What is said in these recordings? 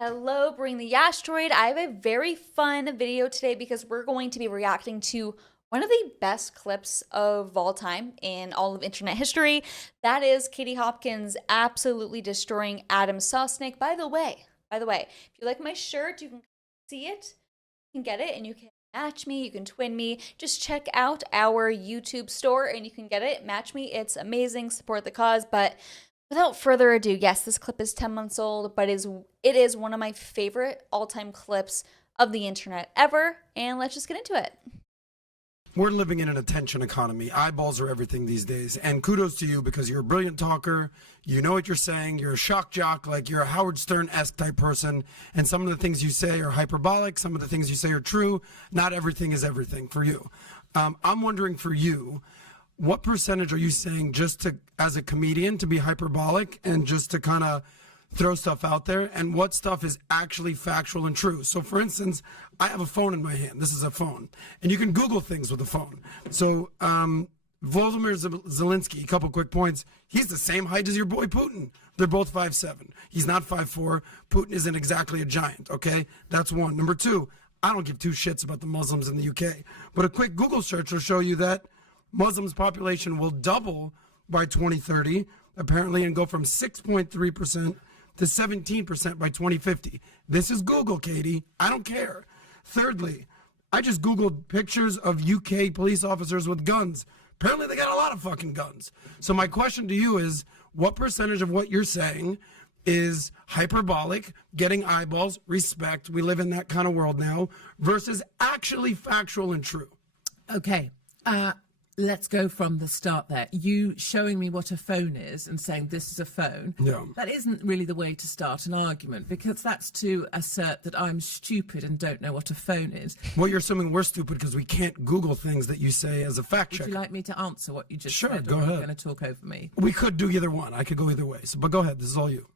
Hello, Bring the Asteroid. I have a very fun video today because we're going to be reacting to one of the best clips of all time in all of internet history. That is Katie Hopkins absolutely destroying Adam Sosnick. If you like my shirt, you can see it, you can get it, and you can match me, you can twin me. Just check out our YouTube store and you can get it. Match me. It's amazing. Support the cause. But without further ado, yes, this clip is 10 months old, but it is one of my favorite all-time clips of the internet ever, and let's just get into it. We're living in an attention economy. Eyeballs are everything these days, and kudos to you because you're a brilliant talker, you know what you're saying, you're a shock jock, like you're a Howard Stern-esque type person, and some of the things you say are hyperbolic, some of the things you say are true. Not everything is everything for you. I'm wondering for you, what percentage are you saying just to, as a comedian, to be hyperbolic and just to kind of throw stuff out there, and what stuff is actually factual and true? So for instance, I have a phone in my hand. This is a phone, and you can Google things with a phone. So Volodymyr Zelensky, a couple quick points. He's the same height as your boy Putin. They're both 5'7". He's not 5'4". Putin isn't exactly a giant, okay? That's one. Number two, I don't give two shits about the Muslims in the UK, but a quick Google search will show you that Muslims' population will double by 2030, apparently, and go from 6.3% to 17% by 2050. This is Google, Katie. I don't care. Thirdly, I just Googled pictures of UK police officers with guns. Apparently, they got a lot of fucking guns. So my question to you is, what percentage of what you're saying is hyperbolic, getting eyeballs, respect, we live in that kind of world now, versus actually factual and true? Okay. Let's go from the start there. You showing me what a phone is and saying this is a phone, that isn't really the way to start an argument, because that's to assert that I'm stupid and don't know what a phone is. Well, you're assuming we're stupid because we can't Google things that you say as a fact checker. Would you like me to answer what you just said? Sure, go ahead. Are you going to talk over me? We could do either one. I could go either way. So, but go ahead. This is all you.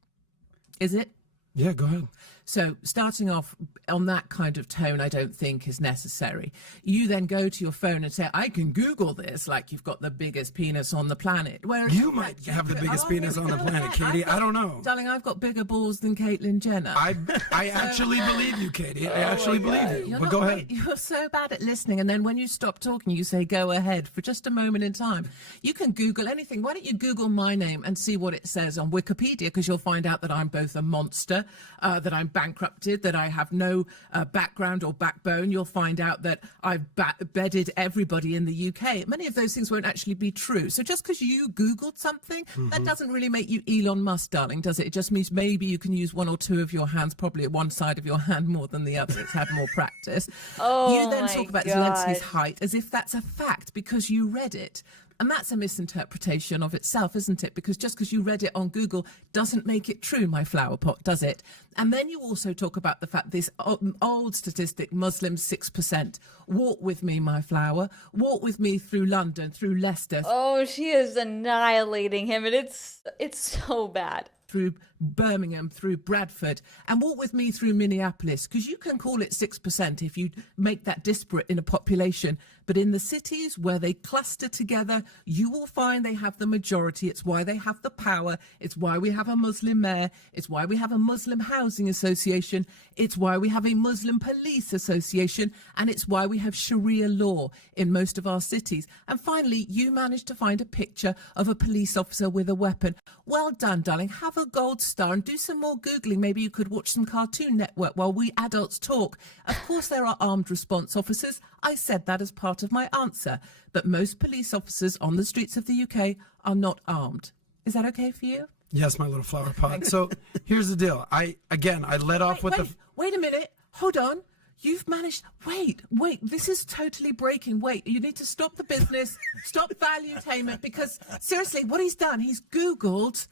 Is it? Yeah, go ahead. So starting off on that kind of tone, I don't think is necessary. You then go to your phone and say, I can Google this, like you've got the biggest penis on the planet. Whereas You might have the biggest penis on the planet, Katie. I don't know. Darling, I've got bigger balls than Caitlyn Jenner. I actually believe you, Katie. I actually believe you. But go ahead. You're so bad at listening. And then when you stop talking, you say, go ahead for just a moment in time. You can Google anything. Why don't you Google my name and see what it says on Wikipedia? Because you'll find out that I'm both a monster, that I'm bankrupted, that I have no background or backbone. You'll find out that I've bedded everybody in the UK. Many of those things won't actually be true. So just because you Googled something, that doesn't really make you Elon Musk, darling, does it? It just means maybe you can use one or two of your hands, probably one side of your hand more than the other. It's had more practice. You then talk about Zelensky's height as if that's a fact because you read it. And that's a misinterpretation of itself, isn't it? Because just because you read it on Google doesn't make it true, my flower pot, does it? And then you also talk about the fact this old statistic, Muslims 6%. Walk with me, my flower. Walk with me through London, through Leicester. Oh, she is annihilating him, and it's so bad. Through Birmingham, through Bradford, and walk with me through Minneapolis, because you can call it 6% if you make that disparate in a population. But in the cities where they cluster together, you will find they have the majority. It's why they have the power. It's why we have a Muslim mayor. It's why we have a Muslim housing association. It's why we have a Muslim police association. And it's why we have Sharia law in most of our cities. And finally, you managed to find a picture of a police officer with a weapon. Well done, darling. Have a gold star and do some more Googling. Maybe you could watch some Cartoon Network while we adults talk. Of course, there are armed response officers. I said that as part of my answer. But most police officers on the streets of the UK are not armed. Is that okay for you? Yes, my little flower pot. So here's the deal. I led off with Wait a minute. Hold on. You've managed. Wait. This is totally breaking. Wait, you need to stop the business. Stop valuetainment, because seriously, what he's done, he's Googled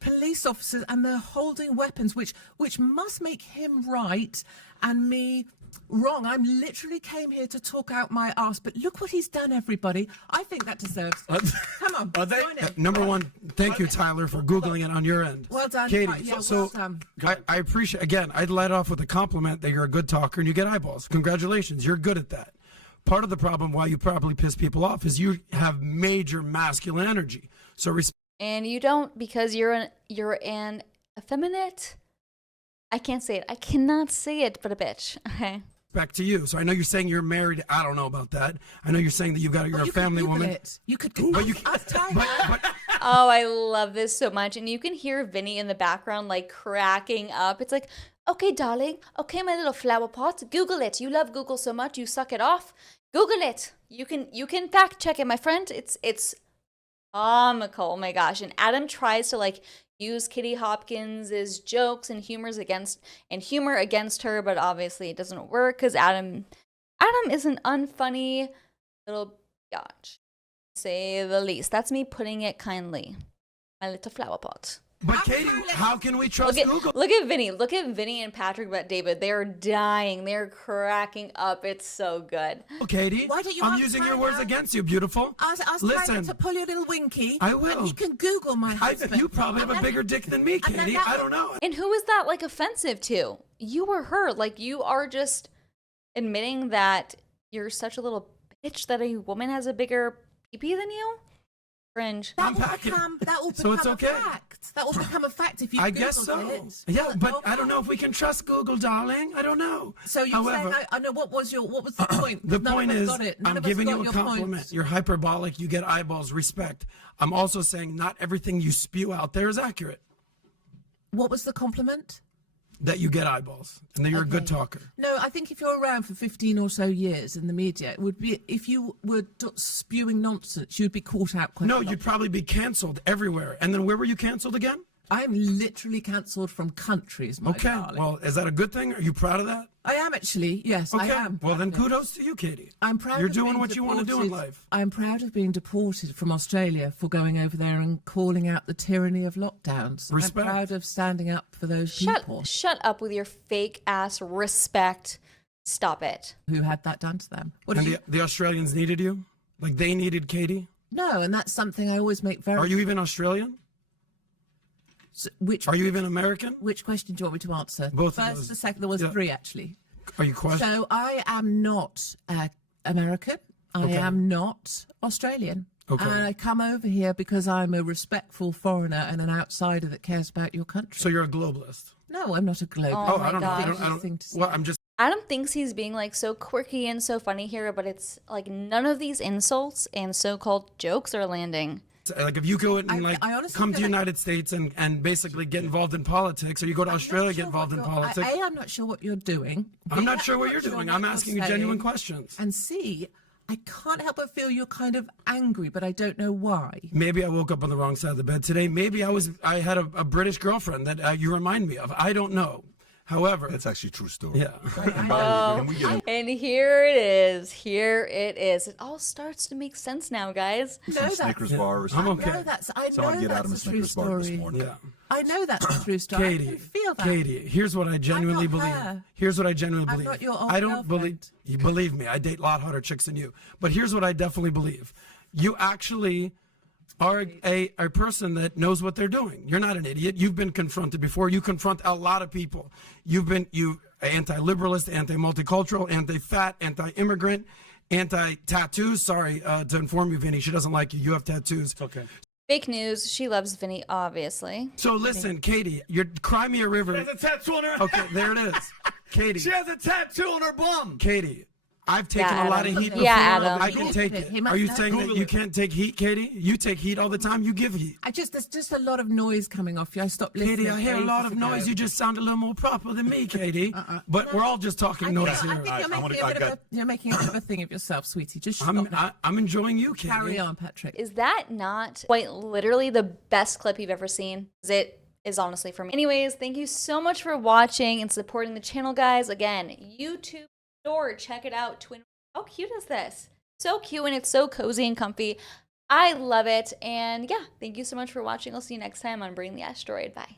police officers and they're holding weapons, which must make him right and me wrong. I literally came here to talk out my arse, but look what he's done, everybody. I think that deserves. Come on, join in. Number one, thank you, Tyler, for Googling it on your end. Well done, Katie. yeah, So well done. I appreciate, again, I'd let off with a compliment that you're a good talker and you get eyeballs. Congratulations, you're good at that. Part of the problem why you probably piss people off is you have major masculine energy. So And you don't, because you're an effeminate I can't say it. I cannot say it, but a bitch. Okay. Back to you. So I know you're saying you're married. I don't know about that. I know you're saying that you're a family woman. You could Google But you it. I'll tell you. but Oh, I love this so much. And you can hear Vinny in the background like cracking up. It's like, okay, darling. Okay, my little flower pot. Google it. You love Google so much, you suck it off. Google it. You can fact check it, my friend. It's comical. Oh my gosh. And Adam tries to like use Kitty Hopkins's jokes and humor against her, but obviously it doesn't work because Adam is an unfunny little biatch, to say the least. That's me putting it kindly. My little flower pot. But Katie, how can we trust Google? Look at Vinny. Look at Vinny and Patrick Bet David. They're dying. They're cracking up. It's so good. Oh, Katie, Why don't you I'm ask using your Tyler? words against you, beautiful. Ask Tyler to pull your little winky. I will. And he can Google my husband. You probably have a bigger dick than me, and then Katie. that- I don't know. And who is that like offensive to? You or her? Like you are just admitting that you're such a little bitch that a woman has a bigger pee-pee than you? Cringe. I'm packing. That will So become it's okay. a fact. That will become a fact if you I Googled guess so. it. Yeah, but I don't know if we can trust Google, darling. I don't know. So you're saying, I know, what was the point? The None point of us is, got it. None I'm of us giving got you a your compliment. point. You're hyperbolic. You get eyeballs. Respect. I'm also saying not everything you spew out there is accurate. What was the compliment? That you get eyeballs and that you're a good Okay. talker. No, I think if you're around for 15 or so years in the media, it would be, if you were spewing nonsense, you'd be caught out quite a No, lot. you'd probably be canceled everywhere. And then where were you canceled again? I'm literally cancelled from countries, my Okay. darling. Well, is that a good thing? Are you proud of that? I am actually, yes, Okay. I am. Well, then kudos to you, Katie. I'm proud You're of doing being what you want to do in deported. life. I'm proud of being deported from Australia for going over there and calling out the tyranny of lockdowns. Respect. I'm proud of standing up for those people Shut up with your fake ass respect. Stop it. who had that done to them. What And did you? the Australians needed you? Like they needed Katie? No, and that's something I always make very. Are you even Australian? Which Are you even American? which question do you want me to answer? Both of First, those. the second. There was Yeah. 3 actually. Are you questioning? So I am not American. I Okay. am not Australian. Okay. And I come over here because I'm a respectful foreigner and an outsider that cares about your country. So you're a globalist. No, I'm not a globalist. Oh Oh, my I don't know. I gosh. don't. Well, I'm just. Adam thinks he's being like so quirky and so funny here, but it's like none of these insults and so-called jokes are landing. Like if you go and I honestly come to feel the like- United States and basically get involved in politics, or you go to Australia get involved in politics. I'm not sure what you're doing. I'm B, not sure what you're sure doing. what I'm you're asking you saying. genuine questions. And C, I can't help but feel you're kind of angry, but I don't know why. Maybe I woke up on the wrong side of the bed today. Maybe I had a British girlfriend that you remind me of. I don't know. However, That's actually a true story. yeah. Can we get And here it is. Here it is. It all starts to make sense now, guys. No, Snickers bar or I'm something? okay. I know that's Someone a get Adam a true Snickers bar this story. morning. Yeah. I know that's a true story. I Katie, can feel that. Katie, here's what I genuinely I'm not believe. her. Here's what I genuinely I'm believe. not your old I don't believe girlfriend. you. Believe me, I date a lot hotter chicks than you. But here's what I definitely believe. You actually are a person that knows what they're doing. You're not an idiot. You've been confronted before. You confront a lot of people. You anti-liberalist, anti-multicultural, anti-fat, anti-immigrant, anti-tattoos. Sorry to inform you, Vinny. She doesn't like you. You have tattoos. Okay. Fake news. She loves Vinny, obviously. So listen, Katie, you're Cry Me a River. She has a tattoo on her. Okay, there it is. Katie. She has a tattoo on her bum. Katie, I've taken Yeah, a lot Adam. of heat before. Yeah, Adam. I can take it. He must Are you have saying that Googled you it. can't take heat, Katie? You take heat all the time. You give heat. There's just a lot of noise coming off you. I stopped listening. Katie, I hear a lot of ages ago. noise. You just sound a little more proper than me, Katie. But we're all just talking noise I here. think you're making a bit of a thing of yourself, sweetie. Just stop now. I'm enjoying you, Katie. Carry on, Patrick. Is that not quite literally the best clip you've ever seen? It is honestly for me. Anyways, thank you so much for watching and supporting the channel, guys. Again, YouTube store. Check it out. How cute is this? So cute, and it's so cozy and comfy. I love it. And yeah, thank you so much for watching. I'll see you next time on Bring the Asteroid. Bye.